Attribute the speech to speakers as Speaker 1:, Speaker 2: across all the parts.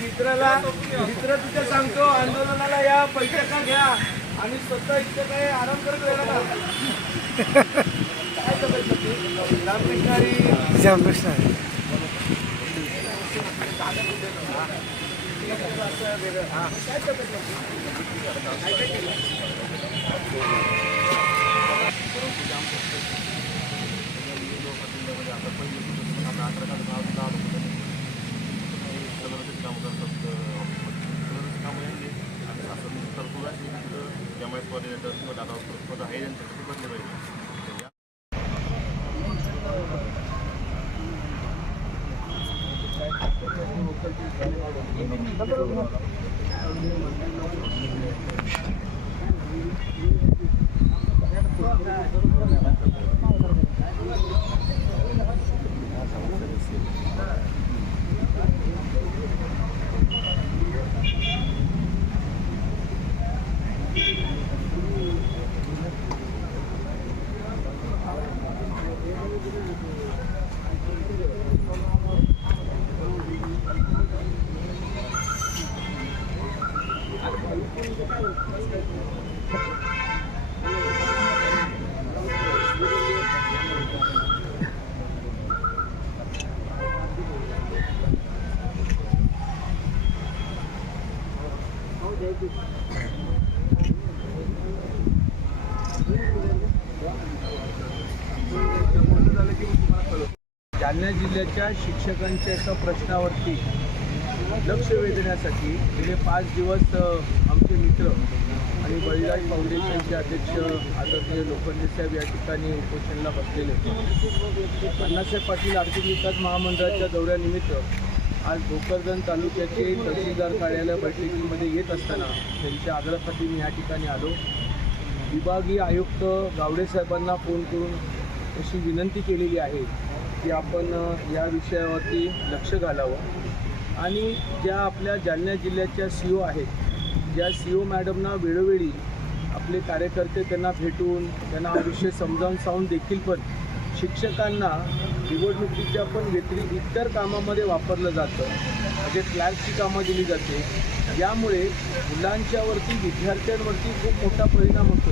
Speaker 1: मित्राला मित्र तिथे सांगतो आंदोलनाला या पैशाचा घ्या? आणि स्वतः इथे काही आराम करत राहणार रामकृष्णारी
Speaker 2: रामकृष्ण काय
Speaker 1: जालना जिल्ह्याच्या शिक्षकांच्या एका प्रश्नावरती लक्ष वेधण्यासाठी गेले पाच दिवस आमचे मित्र आणि बळीराज फाउंडेशनचे अध्यक्ष आदरणीय लोखंडे साहेब या ठिकाणी उपोषणला बसलेले. अण्णासाहेब पाटील आर्थिक विकास महामंडळाच्या दौऱ्यानिमित्त आज भोकरदन तालुक्याचे तहसीलदार कार्यालय बैठकीमध्ये येत असताना त्यांच्या आग्रहासाठी मी या ठिकाणी आलो. विभागीय आयुक्त गावडे साहेबांना फोन करून अशी विनंती केलेली आहे की आपण या विषयावरती लक्ष घालावं. आणि ज्या आपल्या जालना जिल्ह्याच्या सी ओ आहेत ज्या सी ओ मॅडमना वेळोवेळी आपले कार्यकर्ते त्यांना भेटून त्यांना हा विषय समजावून सांगून देखील पण शिक्षकांना निवडणुकीच्या पण व्यतिरिक्त इतर कामामध्ये वापरलं जातं. म्हणजे क्लॅर्कची कामं दिली जाते. यामुळे मुलांच्यावरती विद्यार्थ्यांवरती खूप मोठा परिणाम होतो.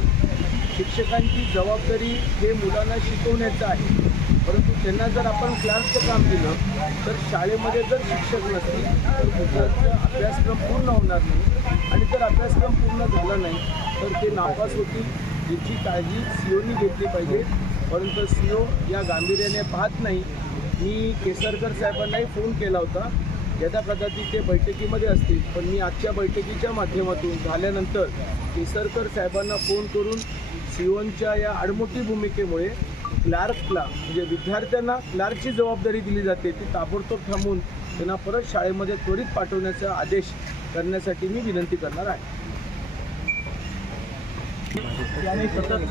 Speaker 1: शिक्षकांची जबाबदारी हे मुलांना शिकवण्याचं आहे. परंतु त्यांना जर आपण क्लासचं काम दिलं तर शाळेमध्ये जर शिक्षक नसतील तर मुलांचा अभ्यासक्रम पूर्ण होणार नाही. आणि जर अभ्यासक्रम पूर्ण झाला नाही तर ते नापास होतील. याची काळजी सीओनी घेतली पाहिजे. परंतु सीओ या गांभीर्याने पाहत नाही. मी केसरकर साहेबांनाही फोन केला होता. यदा कदाचित ते बैठकीमध्ये असतील पण मी आजच्या बैठकीच्या माध्यमातून झाल्यानंतर केसरकर साहेबांना फोन करून सीओनच्या या आडमोठी भूमिकेमुळे क्लार्कला म्हणजे विद्यार्थ्यांना क्लार्कची जबाबदारी दिली जाते ती ताबडतोब थांबून त्यांना परत शाळेमध्ये त्वरित पाठवण्याचा आदेश करण्यासाठी मी विनंती करणार आहे.
Speaker 3: त्याने सतत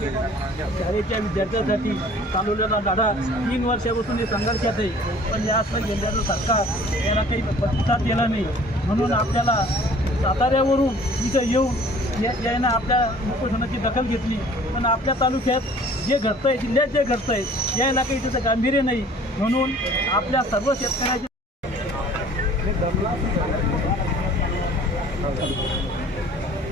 Speaker 3: शाळेच्या विद्यार्थ्यांसाठी चालवलेला लढा तीन वर्षापासून हे संघर्षात आहे. पण या केंद्राचं सरकार याला काही प्रतिसाद दिला नाही. म्हणून आपल्याला साताऱ्यावरून इथं येऊन या यानं आपल्या उपोषणाची दखल घेतली. पण आपल्या तालुक्यात जे घडतं आहे जिल्ह्यात जे घडतं आहे यायला काही त्याचं गांभीर्य नाही. म्हणून आपल्या सर्व शेतकऱ्याची